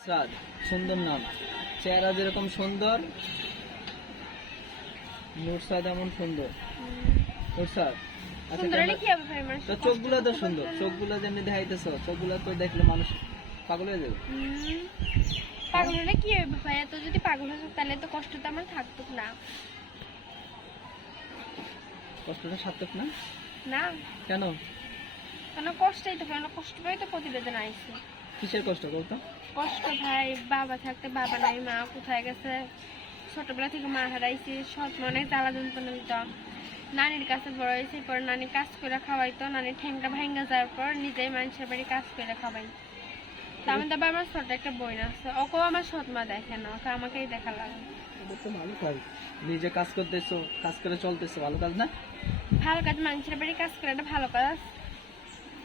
নুসরাত, সুন্দর নাম, চেহারা যেরকম সুন্দর, নুসরাত এমন সুন্দর। নুসরাত, আচ্ছা সুন্দর হলে কি হবে ভাই? মানুষ তো চোখগুলো তো সুন্দর, চোখগুলো যেমনি দেখাইতেছ, চোখগুলো তো দেখলে মানুষ পাগল হয়ে যাবে। পাগল হলে কি হবে ভাই? এত যদি পাগল হতো তাহলে তো কষ্ট তো আমার থাকতো না। কষ্টটা সার্থক না? না কেন? কেন কষ্টই তো হয় না, কষ্ট পাই তো প্রতিবেদন আইছে। কিসের কষ্ট বলতো? কষ্ট ভাই, বাবা থাকতে বাবা নাই, মা কোথায় গেছে, ছোটবেলা থেকে মা হারাইছি, সৎ অনেক জ্বালা যন্ত্রণা দিত। নানির কাছে বড় হয়েছি, পরে নানি কাজ করে খাওয়াইতো, নানির ঠ্যাংটা ভাঙ্গা যাওয়ার পর নিজেই মানুষের বাড়ি কাজ করে খাওয়াই। তা আমি তারপর আমার ছোট একটা বোন আছে, ওকেও আমার সৎ মা দেখে না, ওকে আমাকেই দেখা লাগে। এটা তো ভালো কাজ, নিজে কাজ করতেছো, কাজ করে চলতেছো, ভালো কাজ না? ভালো কাজ, মানুষের বাড়ি কাজ করে একটা ভালো কাজ।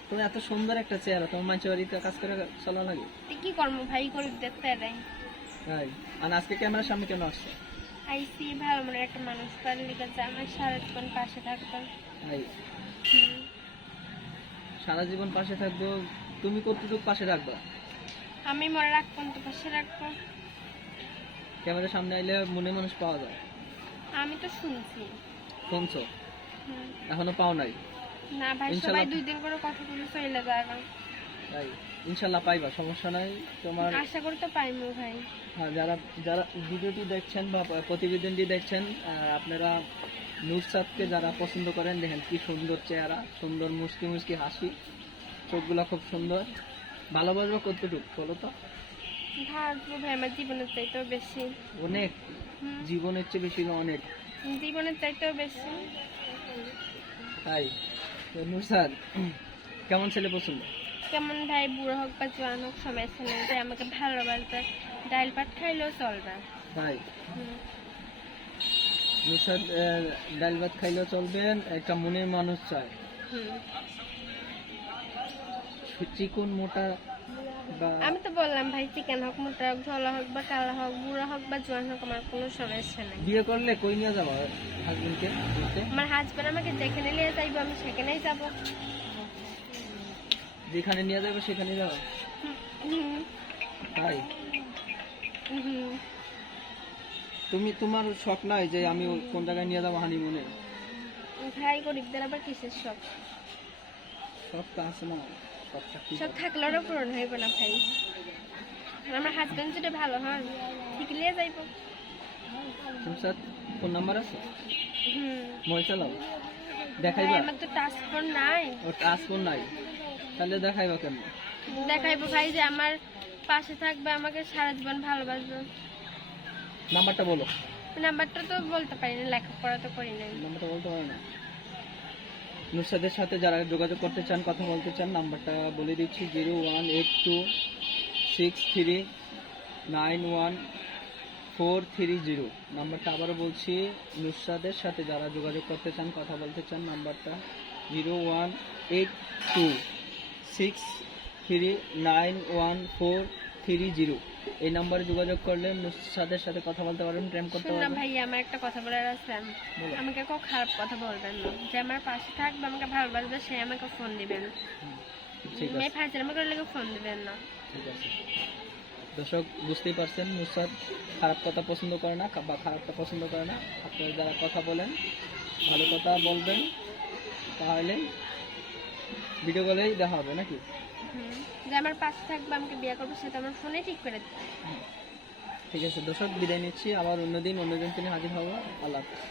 তুমি এত সুন্দর একটা চেহারা, তোমার মানুষের বাড়িতে কাজ করে চলা লাগে? তো কি করবো ভাই, করে দেখতে এটাই তাই? আর আজকে ক্যামেরার সামনে কেন আসছে? আইসি ভালো মনের একটা মানুষ পার লিখে যে আমার সারা জীবন পাশে থাকতো। তাই? সারা জীবন পাশে থাকবো? তুমি কতটুকু পাশে রাখবা? আমি মনে রাখবো তো পাশে রাখবো। ক্যামেরার সামনে আইলে মনে মানুষ পাওয়া যায়? আমি তো শুনছি। শুনছো? হুম। এখনো পাও নাই? না ভাই, ইনশাল্লাহ। সবাই 2 দিন করে কথা বলে চলে যায় না। তাই? ইনশাল্লাহ পাইবা, সমস্যা নাই তোমার। আশা করি তো পাইমু ভাই। হ্যাঁ, যারা যারা ভিডিওটি দেখছেন বা প্রতিবেদনটি দেখছেন, আপনারা নুসরাতকে যারা পছন্দ করেন, দেখেন কি সুন্দর চেহারা, সুন্দর মুচকি মুচকি হাসি, চোখগুলো খুব সুন্দর। ভালোবাসবো কতটুকু বলো তো? ভাববো ভাই, আমার জীবনের চাইতেও বেশি। অনেক, হুম। জীবনের চেয়ে বেশি না, অনেক। জীবনের চাইতেও বেশি। তাই? তো নুসরাত, কেমন ছেলে পছন্দ? কেমন ভাই, বুড়ো হোক বা জোয়ান হোক সমস্যা নেই, তাই আমাকে ভালোবাসবে, ডাল ভাত খাইলেও চলবে। তাই? হুম। নুসরাত ডাল ভাত খাইলেও চলবে, একটা মনের মানুষ চায়। হুম। চিকন মোটা বা? আমি তো বললাম ভাই, চিকেন হোক, মোটা হোক, ঝোলা হোক বা কালা হোক, বুড়া হোক বা জোয়ান হোক, আমার কোনো সমস্যা নেই। বিয়ে করলে কই নিয়ে যাবো হাজবেন্ডকে? আমার হাজবেন্ড আমাকে যেখানে নিয়ে যাইবো আমি সেখানেই যাব। যেখানে নিয়ে যাবে সেখানে যাবো? তাই? তুমি, তোমার শখ নাই যে আমি কোন জায়গায় নিয়ে যাবো হানিমুনে? ভাই গরিবদের আবার কিসের শখ? শখ তো আছে না, শখটা কি? শখ থাকলেও পূরণ হইব না ভাই। আমার হাজবেন্ড যদি ভালো হন ঠিক নিয়ে যাইব। নুসরাত, ফোন নাম্বার আছে? হুম। মোবাইল চালাও? ভাই দেখাইবা? আমার তো টাচ ফোন নাই। ও টাচ ফোন নাই? তাহলে দেখাইবা কেন? দেখাইবো ভাই যে আমার পাশে থাকবে, আমাকে সারা জীবন ভালোবাসবে। নাম্বারটা বলো। নাম্বারটা তো বলতে পারি না, লেখাপড়া তো করি নাই। নাম্বারটা বলতে পারো না? নুসরাতের সাথে যারা যোগাযোগ করতে চান, কথা বলতে চান, নাম্বারটা বলে দিচ্ছি: 01826391430। নাম্বারটা আবারও বলছি, নুসরাতের সাথে যারা যোগাযোগ করতে চান, কথা বলতে চান, নাম্বারটা 01826391430। এই নাম্বারে যোগাযোগ করলে নুসরাতের সাথে কথা বলতে পারবেন, প্রেম করতে শুনলাম পারবেন। ভাই, আমার একটা কথা বলার আছে। বলো। আমাকে কেউ খারাপ কথা বলবেন না, যে আমার পাশে থাকবে, আমাকে ভালোবাসবে, সে আমাকে ফোন দিবেন। ঠিক মেয়ে আছে, ফাইজলামি করে লেগে ফোন দিবেন না। ঠিক আছে। দর্শক বুঝতেই পারছেন, নুসরাত খারাপ কথা পছন্দ করে না বা খারাপটা পছন্দ করে না। আপনারা যারা কথা বলেন, ভালো কথা বলবেন, তাহলে ভিডিও কলেই দেখা হবে নাকি? যে আমার পাশে থাকবে, আমাকে বিয়ে করবে, সেটা আমার ফোনে ঠিক করে দিবে। ঠিক আছে দর্শক, বিদায় নিচ্ছি। আবার অন্যদিন অন্যজন তিনি হাজির হবো। আল্লাহ হাফেজ।